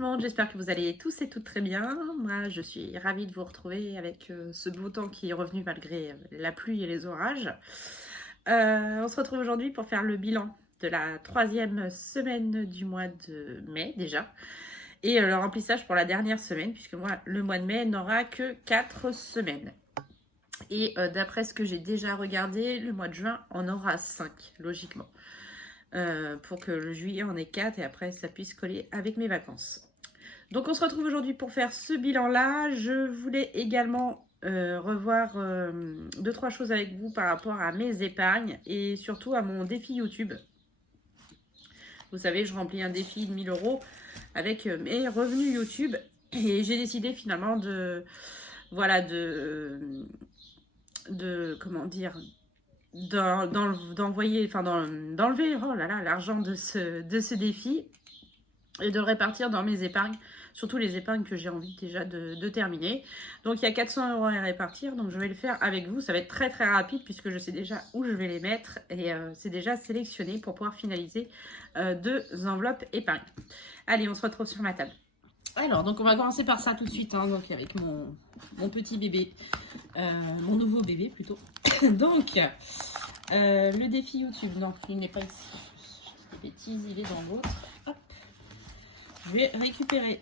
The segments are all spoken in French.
le monde, j'espère que vous allez tous et toutes très bien. Moi, je suis ravie de vous retrouver avec ce beau temps qui est revenu malgré la pluie et les orages. On se retrouve aujourd'hui pour faire le bilan de la 3e semaine du mois de mai déjà. Et le remplissage pour la dernière semaine, puisque moi, le mois de mai n'aura que 4 semaines. Et d'après ce que j'ai déjà regardé, le mois de juin en aura 5, logiquement. Pour que le juillet en ait 4 et après ça puisse coller avec mes vacances. Donc on se retrouve aujourd'hui pour faire ce bilan là. Je voulais également revoir 2-3 choses avec vous par rapport à mes épargnes et surtout à mon défi YouTube. Vous savez, je remplis un défi de 1000 € avec mes revenus YouTube et j'ai décidé finalement d'enlever l'argent de ce défi et de le répartir dans mes épargnes, surtout les épargnes que j'ai envie déjà de terminer. Donc il y a 400 € à répartir, donc je vais le faire avec vous. Ça va être très très rapide puisque je sais déjà où je vais les mettre et c'est déjà sélectionné pour pouvoir finaliser 2 enveloppes épargne. Allez, on se retrouve sur ma table. Alors, donc on va commencer par ça tout de suite, donc avec mon petit bébé, mon nouveau bébé plutôt. Donc, le défi YouTube, non, il n'est pas ici. Des bêtises, il est dans l'autre. Hop. Je vais récupérer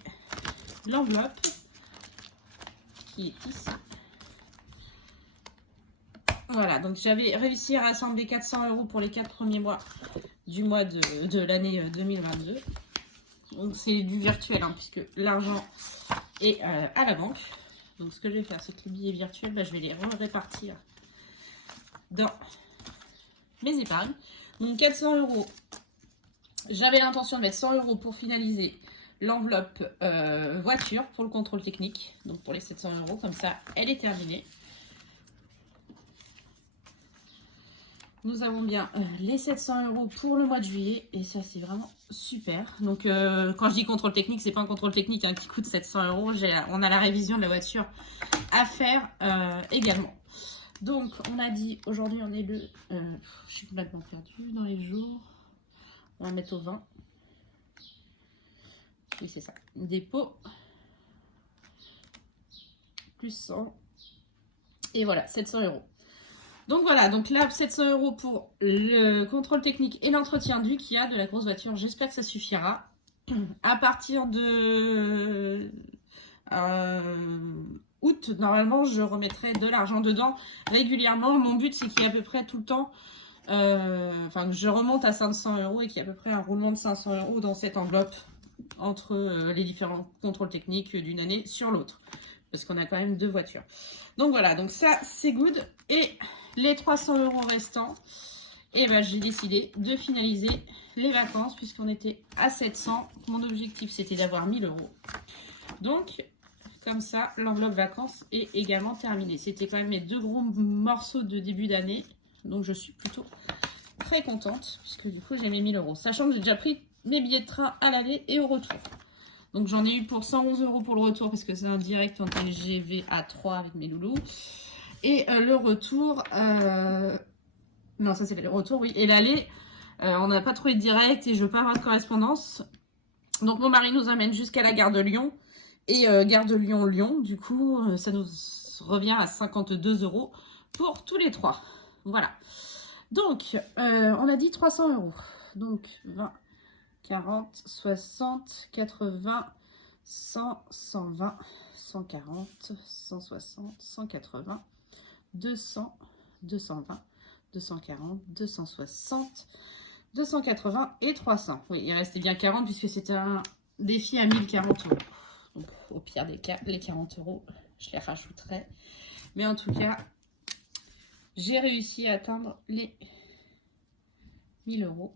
l'enveloppe qui est ici. Voilà, donc j'avais réussi à rassembler 400 € pour les 4 premiers mois du mois de l'année 2022. Donc c'est du virtuel, puisque l'argent est à la banque. Donc ce que je vais faire, c'est que les billets virtuels, je vais les répartir dans mes épargnes. Donc 400 €. J'avais l'intention de mettre 100 € pour finaliser l'enveloppe voiture pour le contrôle technique. Donc pour les 700 €, comme ça, elle est terminée. Nous avons bien les 700 € pour le mois de juillet et ça c'est vraiment super. Donc quand je dis contrôle technique, c'est pas un contrôle technique qui coûte 700 €. On a la révision de la voiture à faire également. Donc on a dit aujourd'hui on est le... je suis complètement perdue dans les jours. On va mettre au 20. Oui c'est ça. Dépôt. Plus 100. Et voilà, 700 €. Donc voilà, donc là 700 € pour le contrôle technique et l'entretien du Kia de la grosse voiture. J'espère que ça suffira. À partir de août, normalement, je remettrai de l'argent dedans régulièrement. Mon but, c'est qu'il y ait à peu près tout le temps, que je remonte à 500 € et qu'il y ait à peu près un roulement de 500 € dans cette enveloppe entre les différents contrôles techniques d'une année sur l'autre. Parce qu'on a quand même 2 voitures. Donc voilà, donc ça, c'est good. Et les 300 € restants, j'ai décidé de finaliser les vacances puisqu'on était à 700. Mon objectif, c'était d'avoir 1000 €. Donc, comme ça, l'enveloppe vacances est également terminée. C'était quand même mes 2 gros morceaux de début d'année. Donc, je suis plutôt très contente puisque du coup, j'ai mes 1000 €. Sachant que j'ai déjà pris mes billets de train à l'aller et au retour. Donc j'en ai eu pour 111 € pour le retour parce que c'est un direct en TGV à 3 avec mes loulous. Et le retour, non ça c'est le retour, oui. Et l'aller, on n'a pas trouvé de direct et je veux pas avoir de correspondance. Donc mon mari nous amène jusqu'à la gare de Lyon. Et gare de Lyon-Lyon, du coup, ça nous revient à 52 € pour tous les 3. Voilà. Donc, on a dit 300 €. Donc 20... 40, 60, 80, 100, 120, 140, 160, 180, 200, 220, 240, 260, 280 et 300. Oui, il restait bien 40 puisque c'était un défi à 1040 €. Donc, au pire des cas, les 40 €, je les rajouterai. Mais en tout cas, j'ai réussi à atteindre les 1000 €.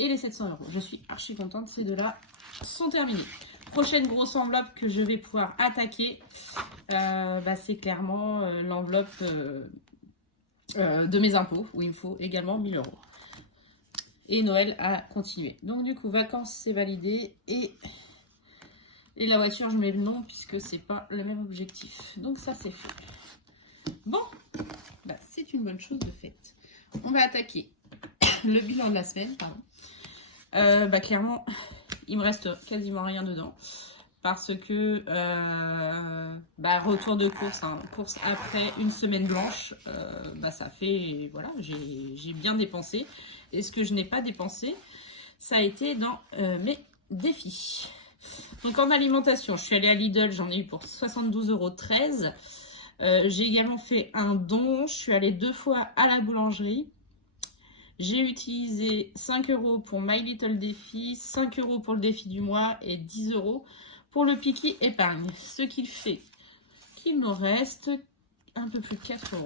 Et les 700 €. Je suis archi contente, ces 2-là sont terminés. Prochaine grosse enveloppe que je vais pouvoir attaquer, c'est clairement l'enveloppe de mes impôts, où il me faut également 1000 €. Et Noël a continué. Donc du coup, vacances, c'est validé. Et la voiture, je mets le nom, puisque c'est pas le même objectif. Donc ça, c'est fait. Bon, c'est une bonne chose de faite. On va attaquer le bilan de la semaine, pardon. Clairement, il me reste quasiment rien dedans. Parce que, retour de course, hein, course après une semaine blanche, ça fait, voilà, j'ai bien dépensé. Et ce que je n'ai pas dépensé, ça a été dans mes défis. Donc en alimentation, je suis allée à Lidl, j'en ai eu pour 72,13 €. J'ai également fait un don, je suis allée 2 fois à la boulangerie. J'ai utilisé 5 € pour My Little Défi, 5 € pour le défi du mois et 10 € pour le Piki épargne. Ce qui fait qu'il me reste un peu plus de 4 €.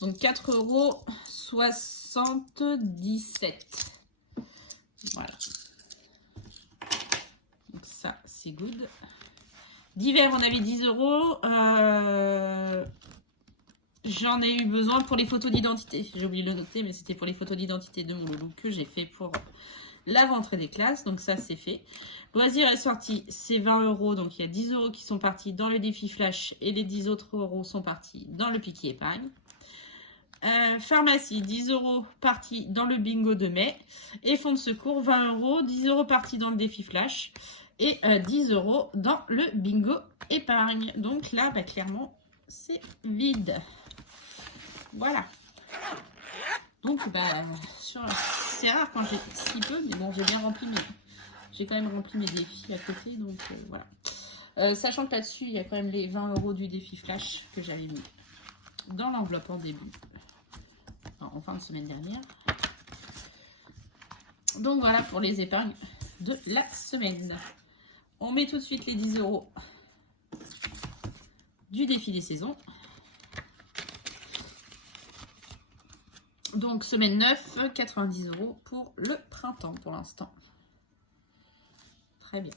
Donc 4,77 €. Voilà. Donc ça, c'est good. Divers, on avait 10 €. J'en ai eu besoin pour les photos d'identité. J'ai oublié de le noter, mais c'était pour les photos d'identité de mon loulou que j'ai fait pour la rentrée des classes. Donc ça, c'est fait. Loisirs et sorties, c'est 20 €. Donc il y a 10 € qui sont partis dans le défi flash et les 10 autres euros sont partis dans le Piki épargne. Pharmacie, 10 € partis dans le bingo de mai. Et fonds de secours, 20 €, 10 € partis dans le défi flash et 10 € dans le bingo épargne. Donc là, clairement, c'est vide. Voilà. Donc, c'est rare quand j'ai si peu, mais bon, j'ai bien rempli j'ai quand même rempli mes défis à côté, donc voilà. Sachant que là-dessus, il y a quand même les 20 € du défi flash que j'avais mis dans l'enveloppe en début, en fin de semaine dernière. Donc voilà pour les épargnes de la semaine. On met tout de suite les 10 € du défi des saisons. Donc semaine 9, 90 € pour le printemps pour l'instant. Très bien.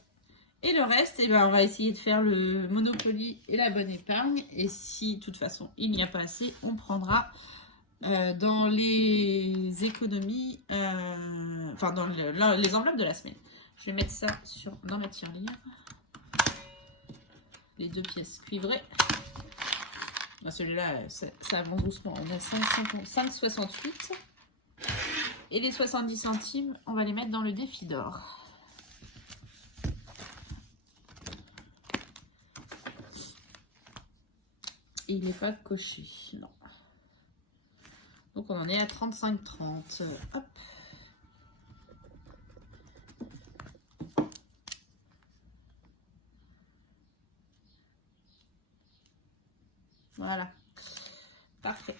Et le reste, on va essayer de faire le Monopoly et la bonne épargne. Et si, de toute façon, il n'y a pas assez, on prendra dans les économies, dans les enveloppes de la semaine. Je vais mettre ça dans ma tirelire. Les 2 pièces cuivrées. Celui-là, ça avance doucement. On a 5,68. Et les 70 centimes, on va les mettre dans le défi d'or. Et il n'est pas coché, non. Donc on en est à 35,30. Hop. Voilà. Parfait.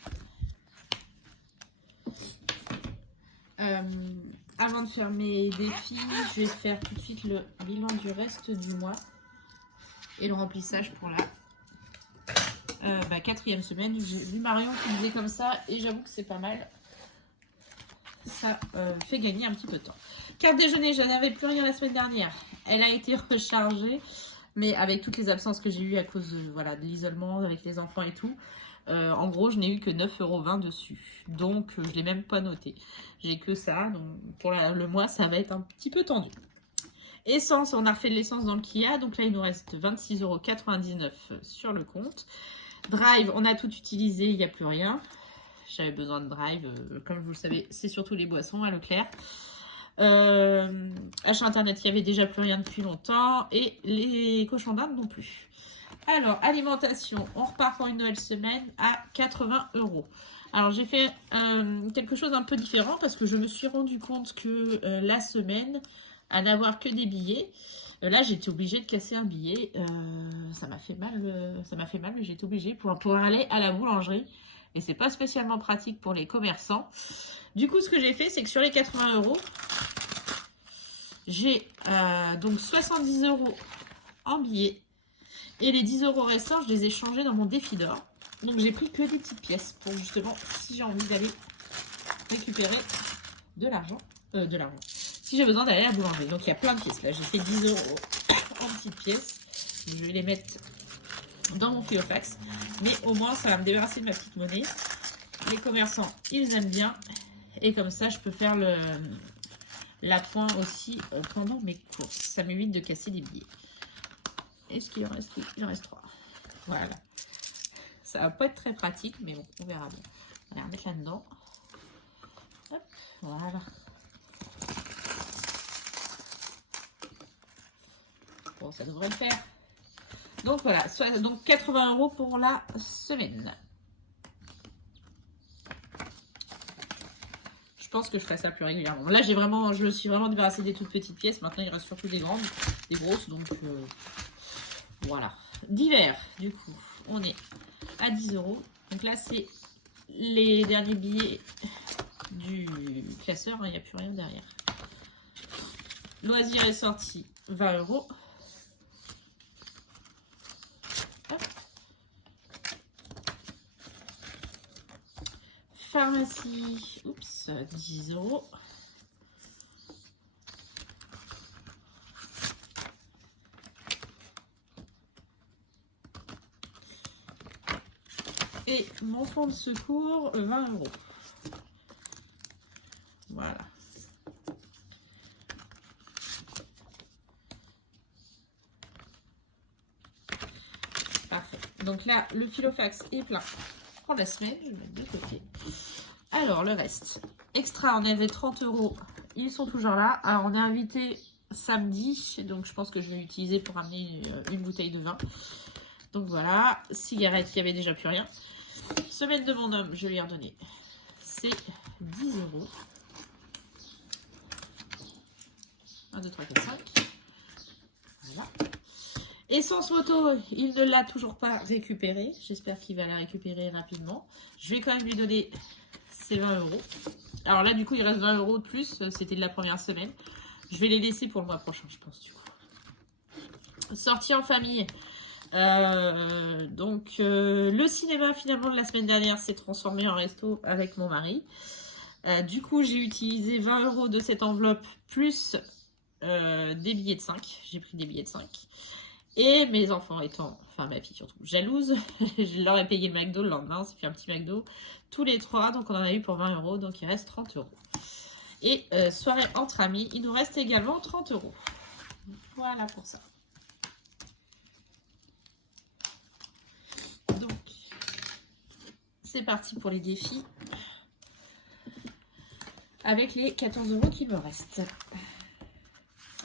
Avant de faire mes défis, je vais faire tout de suite le bilan du reste du mois et le remplissage pour la 4e semaine. J'ai vu Marion qui faisait comme ça et j'avoue que c'est pas mal. Ça fait gagner un petit peu de temps. Carte déjeuner, je n'avais plus rien la semaine dernière. Elle a été rechargée, mais avec toutes les absences que j'ai eues à cause de l'isolement avec les enfants et tout. En gros, je n'ai eu que 9,20 € dessus. Donc, je ne l'ai même pas noté. J'ai que ça. Donc, pour le mois, ça va être un petit peu tendu. Essence, on a refait de l'essence dans le Kia. Donc là, il nous reste 26,99 € sur le compte. Drive, on a tout utilisé. Il n'y a plus rien. J'avais besoin de Drive. Comme vous le savez, c'est surtout les boissons à Leclerc. Achat internet, il n'y avait déjà plus rien depuis longtemps. Et les cochons d'Inde non plus. Alors, alimentation, on repart pour une nouvelle semaine à 80 €. Alors, j'ai fait quelque chose un peu différent parce que je me suis rendu compte que la semaine, à n'avoir que des billets, là, j'étais obligée de casser un billet. Ça m'a fait mal, mais j'étais obligée pour pouvoir aller à la boulangerie. Et c'est pas spécialement pratique pour les commerçants. Du coup, ce que j'ai fait, c'est que sur les 80 €, j'ai donc 70 € en billets. Et les 10 € restants, je les ai changés dans mon défi d'or. Donc, j'ai pris que des petites pièces pour justement, si j'ai envie d'aller récupérer de l'argent. Si j'ai besoin d'aller à la boulangerie. Donc, il y a plein de pièces. Là, j'ai fait 10 € en petites pièces. Donc, je vais les mettre dans mon Fiofax. Mais au moins, ça va me débarrasser de ma petite monnaie. Les commerçants, ils aiment bien. Et comme ça, je peux faire l'appoint aussi pendant mes courses. Ça m'évite de casser des billets. Est-ce qu'il en reste? Oui, il en reste 3. Voilà. Ça va pas être très pratique, mais bon, on verra bien. On va les remettre là-dedans. Hop. Voilà. Bon, ça devrait le faire. Donc voilà, donc 80 € pour la semaine. Je pense que je ferai ça plus régulièrement. Là, je me suis vraiment débarrassée des toutes petites pièces. Maintenant, il reste surtout des grandes, des grosses. Donc voilà. Divers, du coup, on est à 10 €. Donc là, c'est les derniers billets du classeur. Il n'y a plus rien derrière. Loisirs est sorti, 20 €. Pharmacie, oups, 10 €. Et mon fonds de secours, 20 €. Voilà. Parfait. Donc là, le filofax est plein pour la semaine. Je vais le mettre de côté. Alors, le reste. Extra, on avait 30 €. Ils sont toujours là. Alors, on est invité samedi. Donc, je pense que je vais l'utiliser pour amener une bouteille de vin. Donc, voilà. Cigarette, il n'y avait déjà plus rien. Semaine de mon homme, je lui ai redonné. C'est 10 €. 1, 2, 3, 4, 5. Voilà. Essence moto, il ne l'a toujours pas récupérée. J'espère qu'il va la récupérer rapidement. Je vais quand même lui donner ses 20 €. Alors là, du coup, il reste 20 € de plus. C'était de la première semaine. Je vais les laisser pour le mois prochain, je pense, du coup. Sortie en famille. Le cinéma, finalement, de la semaine dernière s'est transformé en resto avec mon mari. Du coup, j'ai utilisé 20 € de cette enveloppe, plus des billets de 5. J'ai pris des billets de 5. Et mes enfants étant, enfin ma fille surtout, jalouse, je leur ai payé le McDo le lendemain. On s'est fait un petit McDo tous les 3. Donc, on en a eu pour 20 €. Donc, il reste 30 €. Et soirée entre amis, il nous reste également 30 €. Voilà pour ça. Donc, c'est parti pour les défis. Avec les 14 € qui me restent.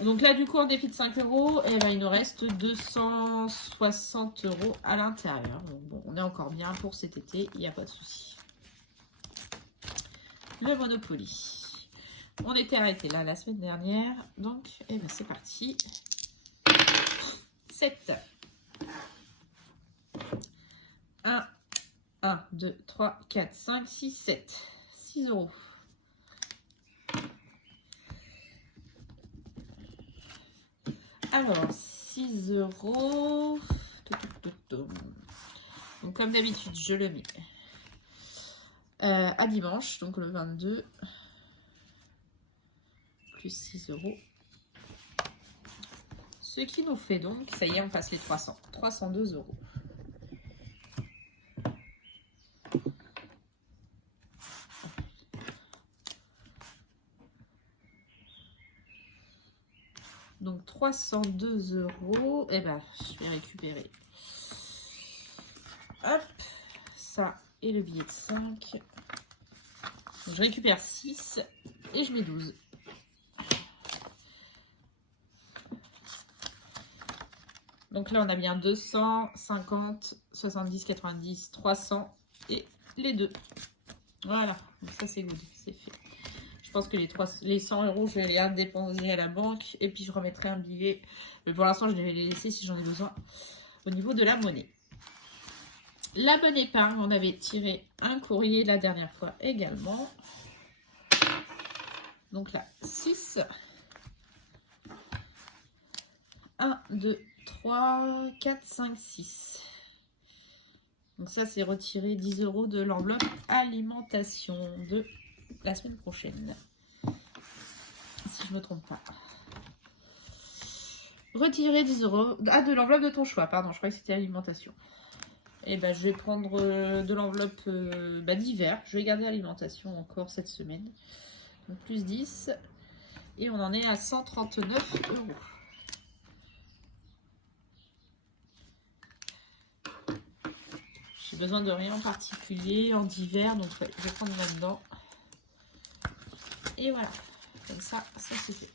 Donc là, du coup, en défi de 5 €, eh ben, il nous reste 260 € à l'intérieur. Donc bon, on est encore bien pour cet été, il n'y a pas de souci. Le Monopoly. On était arrêté là la semaine dernière. Donc, eh ben, c'est parti. 7. 1, 2, 3, 4, 5, 6, 7. 6 €. Alors, 6 €. Donc, comme d'habitude, je le mets à dimanche, donc le 22. Plus 6 €. Ce qui nous fait donc, ça y est, on passe les 300. 302 €. Donc 302 €. Et ben, je vais récupérer. Hop, ça et le billet de 5. Je récupère 6 et je mets 12. Donc là, on a bien 250, 70, 90, 300 et les 2. Voilà, donc ça c'est good, c'est fait. Je pense que les 100 €, je vais les déposer à la banque et puis je remettrai un billet. Mais pour l'instant, je vais les laisser si j'en ai besoin au niveau de la monnaie. La bonne épargne, on avait tiré un courrier la dernière fois également. Donc là, 6. 1, 2, 3, 4, 5, 6. Donc ça, c'est retirer 10 € de l'enveloppe alimentation de la semaine prochaine. Si je ne me trompe pas. Retirer 10 €. Ah, de l'enveloppe de ton choix, pardon, je croyais que c'était alimentation. Et ben, je vais prendre de l'enveloppe d'hiver. Je vais garder alimentation encore cette semaine. Donc plus 10. Et on en est à 139 €. J'ai besoin de rien en particulier en d'hiver, donc ouais, je vais prendre là-dedans. Et voilà. Comme ça, ça c'est fait.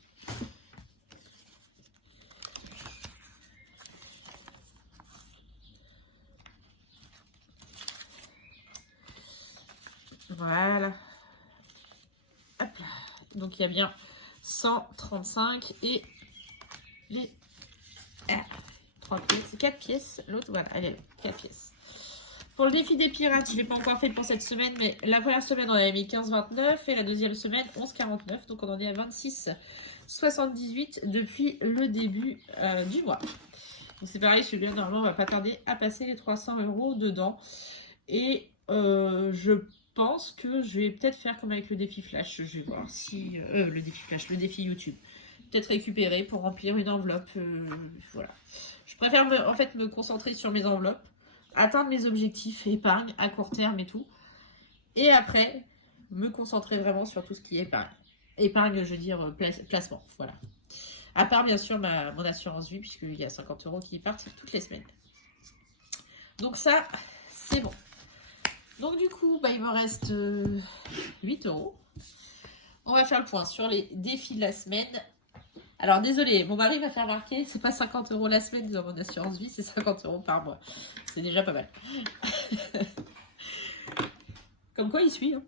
Voilà. Hop là. Donc il y a bien 135 et les 3 pièces, 4 pièces. L'autre, voilà, elle est là, 4 pièces. Pour le défi des pirates, je ne l'ai pas encore fait pour cette semaine, mais la première semaine, on avait mis 15,29 et la deuxième semaine, 11,49. Donc on en est à 26,78 depuis le début du mois. Donc c'est pareil, celui-là, normalement, on va pas tarder à passer les 300 € dedans. Et je pense que je vais peut-être faire comme avec le défi flash. Je vais voir si... le défi flash, le défi YouTube. Peut-être récupérer pour remplir une enveloppe. Voilà. Je préfère en fait me concentrer sur mes enveloppes, atteindre mes objectifs, épargne à court terme et tout. Et après, me concentrer vraiment sur tout ce qui est épargne. Épargne, je veux dire, placement. Voilà. À part, bien sûr, mon assurance vie, puisqu'il y a 50 € qui partent toutes les semaines. Donc ça, c'est bon. Donc du coup, il me reste 8 €. On va faire le point sur les défis de la semaine. Alors désolé, mon mari m'a fait remarquer, c'est pas 50 € la semaine dans mon assurance vie, c'est 50 € par mois. C'est déjà pas mal. Comme quoi il suit. Hein.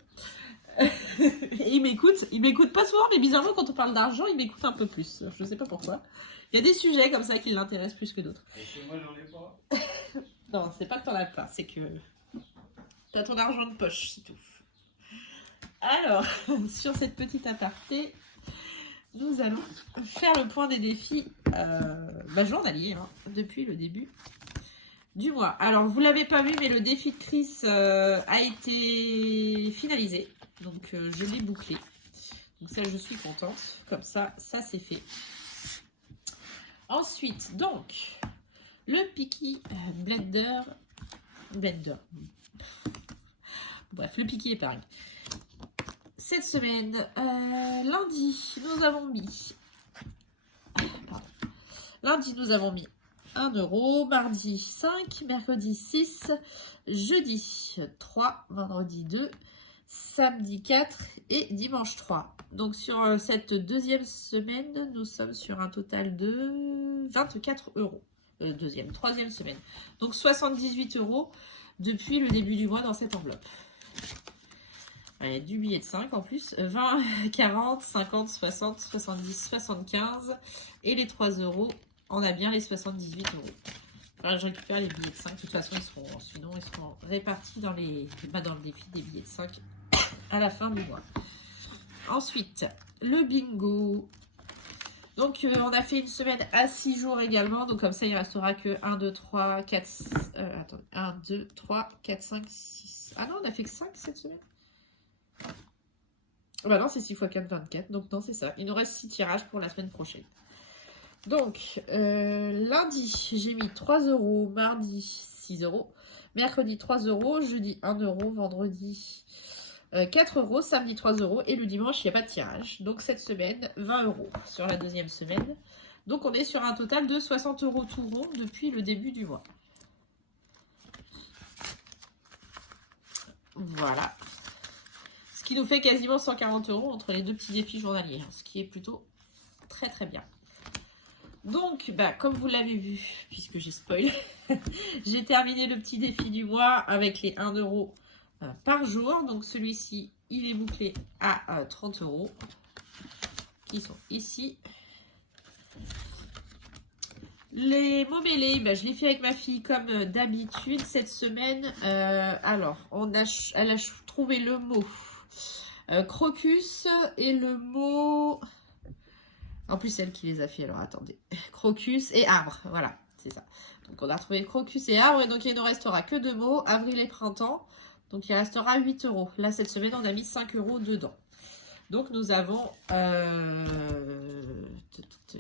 Et il m'écoute pas souvent, mais bizarrement quand on parle d'argent, il m'écoute un peu plus. Je sais pas pourquoi. Il y a des sujets comme ça qui l'intéressent plus que d'autres. Et chez moi j'en ai pas. Non, c'est pas que t'en as pas, c'est que t'as ton argent de poche, c'est tout. Alors, sur cette petite aparté, nous allons faire le point des défis journaliers depuis le début du mois. Alors, vous l'avez pas vu, mais le défi de Chris a été finalisé. Donc, je l'ai bouclé. Donc, ça, je suis contente. Comme ça, ça c'est fait. Ensuite, donc, le Peaky Blender. Bref, le Peaky épargne. Cette semaine, lundi, nous avons mis... Lundi, nous avons mis 1 €, mardi 5, mercredi 6, jeudi 3, vendredi 2, samedi 4 et dimanche 3. Donc sur cette deuxième semaine, nous sommes sur un total de 24 €. Troisième semaine. Donc 78 € depuis le début du mois dans cette enveloppe. Allez, du billet de 5 en plus. 20, 40, 50, 60, 70, 75. Et les 3 €, on a bien les 78 €. Enfin, je récupère les billets de 5. De toute façon, sinon, ils seront répartis dans le défi des billets de 5 à la fin du mois. Ensuite, le bingo. Donc, on a fait une semaine à 6 jours également. Donc, comme ça, il restera que 1, 2, 3, 4... attendez. 1, 2, 3, 4, 5, 6... Ah non, on a fait que 5 cette semaine. Bah non, c'est 6 x 4, 24. Donc, non, c'est ça. Il nous reste 6 tirages pour la semaine prochaine. Donc, lundi, j'ai mis 3 €. Mardi, 6 €. Mercredi, 3 €. Jeudi, 1 €. Vendredi... 4 €, samedi 3 € et le dimanche il n'y a pas de tirage. Donc cette semaine 20 € sur la deuxième semaine. Donc on est sur un total de 60 € tout rond depuis le début du mois. Voilà. Ce qui nous fait quasiment 140 € entre les deux petits défis journaliers. Ce qui est plutôt très très bien. Donc, comme vous l'avez vu, puisque j'ai spoil, j'ai terminé le petit défi du mois avec les 1 € par jour. Donc celui-ci il est bouclé à 30 € qui sont ici. Les mots mêlés, je l'ai fait avec ma fille comme d'habitude cette semaine. Alors elle a trouvé le mot crocus et le mot, en plus c'est elle qui les a fait, alors attendez, crocus et arbre, voilà, c'est ça. Donc on a retrouvé crocus et arbre et donc il ne restera que 2 mots, avril et printemps. Donc, il restera 8 €. Là, cette semaine, on a mis 5 € dedans. Donc, nous avons...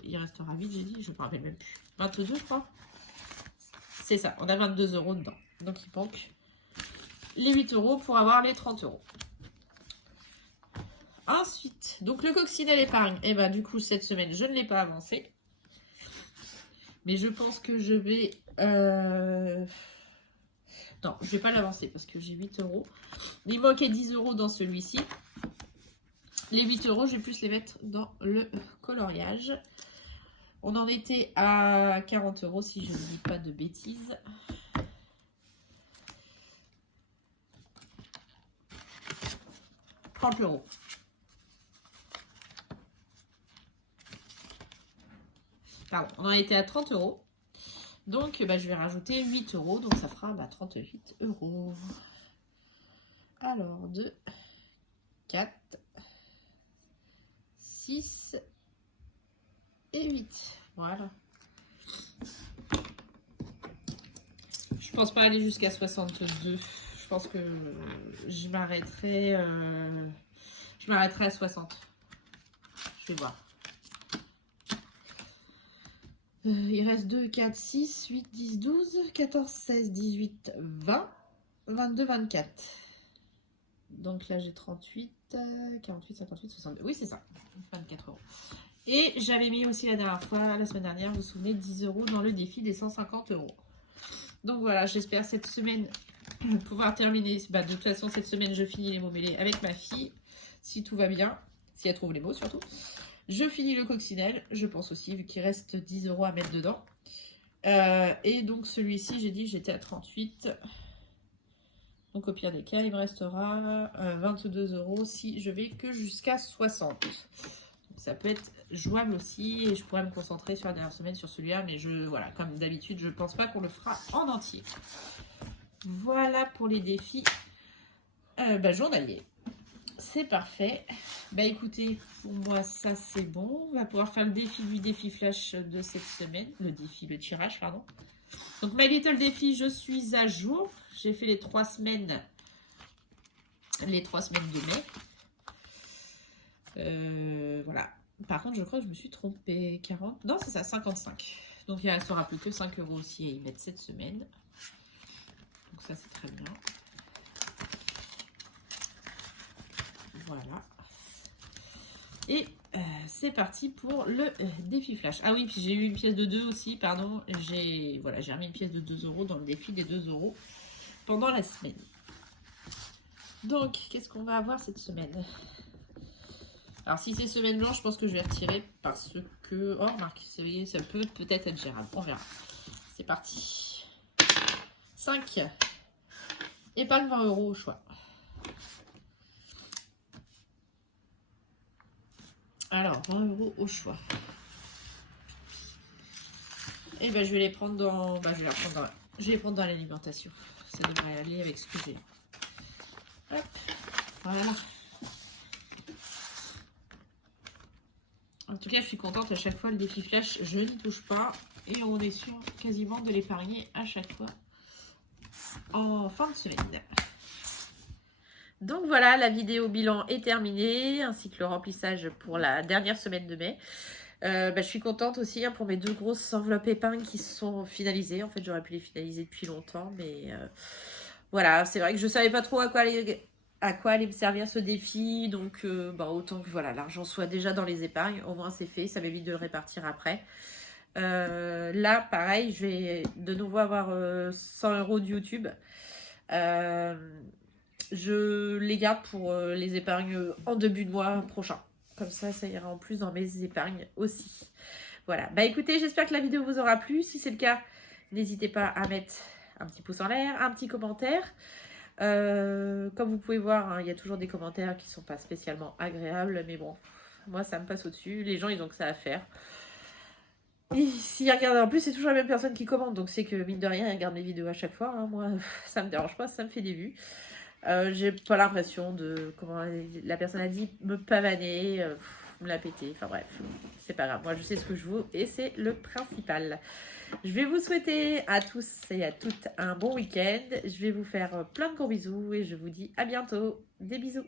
il restera 8, j'ai dit, je ne me rappelle même plus. 22, je crois. C'est ça, on a 22 € dedans. Donc, il manque les 8 € pour avoir les 30 €. Ensuite, donc le coccinelle épargne. Et du coup, cette semaine, je ne l'ai pas avancé. Mais je pense que je vais... Non, je ne vais pas l'avancer parce que j'ai 8 €. Il manquait 10 € dans celui-ci. Les 8 euros, je vais plus les mettre dans le coloriage. On en était à 40 euros si je ne dis pas de bêtises. €30. Pardon, on en était à 30 euros. Donc, je vais rajouter 8 euros. Donc, ça fera 38 euros. Alors, 2, 4, 6 et 8. Voilà. Je pense pas aller jusqu'à 62. Je pense que je m'arrêterai à 60. Je vais voir. Il reste 2, 4, 6, 8, 10, 12, 14, 16, 18, 20, 22, 24. Donc là, j'ai 38, 48, 58, 62. Oui, c'est ça. 24 euros. Et j'avais mis aussi la dernière fois, la semaine dernière, vous vous souvenez, 10 euros dans le défi des 150 euros. Donc voilà, j'espère cette semaine pouvoir terminer. De toute façon, cette semaine, je finis les mots mêlés avec ma fille. Si tout va bien, si elle trouve les mots surtout. Je finis le coccinelle, je pense aussi, vu qu'il reste 10 euros à mettre dedans. Et donc celui-ci, j'ai dit que j'étais à 38. Donc au pire des cas, il me restera 22 euros si je vais que jusqu'à 60. Donc, ça peut être jouable aussi et je pourrais me concentrer sur la dernière semaine sur celui-là. Mais voilà, comme d'habitude, je ne pense pas qu'on le fera en entier. Voilà pour les défis journaliers. C'est parfait. Écoutez, pour moi, ça c'est bon. On va pouvoir faire le défi flash de cette semaine. Le tirage, pardon. Donc, My Little Défi, je suis à jour. J'ai fait les 3 semaines de mai. Voilà. Par contre, je crois que je me suis trompée. 40. Non, c'est ça, 55. Donc, il ne restera plus que 5 euros aussi à y mettre cette semaine. Donc, ça, c'est très bien. Voilà. Et c'est parti pour le défi flash. Ah oui, puis j'ai eu une pièce de 2 aussi, pardon. J'ai remis une pièce de 2 euros dans le défi des 2 euros pendant la semaine. Donc, qu'est-ce qu'on va avoir cette semaine? Alors, si c'est semaine blanche, je pense que je vais retirer parce que... Oh, remarque, ça peut peut-être être gérable. On verra. C'est parti. 5. Épargne 20 euros au choix. Alors, 20 euros au choix. Et je vais les prendre dans... je vais les prendre dans l'alimentation. Ça devrait aller avec ce que j'ai. Hop, voilà. En tout cas, je suis contente à chaque fois. Le défi flash, je n'y touche pas. Et on est sûr quasiment de l'épargner à chaque fois en fin de semaine. Donc voilà, la vidéo bilan est terminée, ainsi que le remplissage pour la dernière semaine de mai. Je suis contente aussi pour mes 2 grosses enveloppes épargnes qui sont finalisées. En fait, j'aurais pu les finaliser depuis longtemps, mais voilà, c'est vrai que je ne savais pas trop à quoi allait me servir ce défi. Donc, autant que l'argent soit déjà dans les épargnes. Au moins, c'est fait, ça m'évite de le répartir après. Là, pareil, je vais de nouveau avoir 100 euros de YouTube. Je les garde pour les épargnes en début de mois prochain. Comme ça ira en plus dans mes épargnes aussi. Voilà. Écoutez, j'espère que la vidéo vous aura plu. Si c'est le cas, n'hésitez pas à mettre un petit pouce en l'air, un petit commentaire. Comme vous pouvez voir, il y a toujours des commentaires qui ne sont pas spécialement agréables. Mais bon, moi, ça me passe au-dessus. Les gens, ils ont que ça à faire. Et s'ils regardent, en plus, c'est toujours la même personne qui commente. Donc, c'est que, mine de rien, ils regardent mes vidéos à chaque fois. Moi, ça me dérange pas, ça me fait des vues. J'ai pas l'impression de, comment la personne a dit, me pavaner, me la péter. Enfin bref, c'est pas grave. Moi, je sais ce que je vaux et c'est le principal. Je vais vous souhaiter à tous et à toutes un bon week-end. Je vais vous faire plein de gros bisous et je vous dis à bientôt. Des bisous.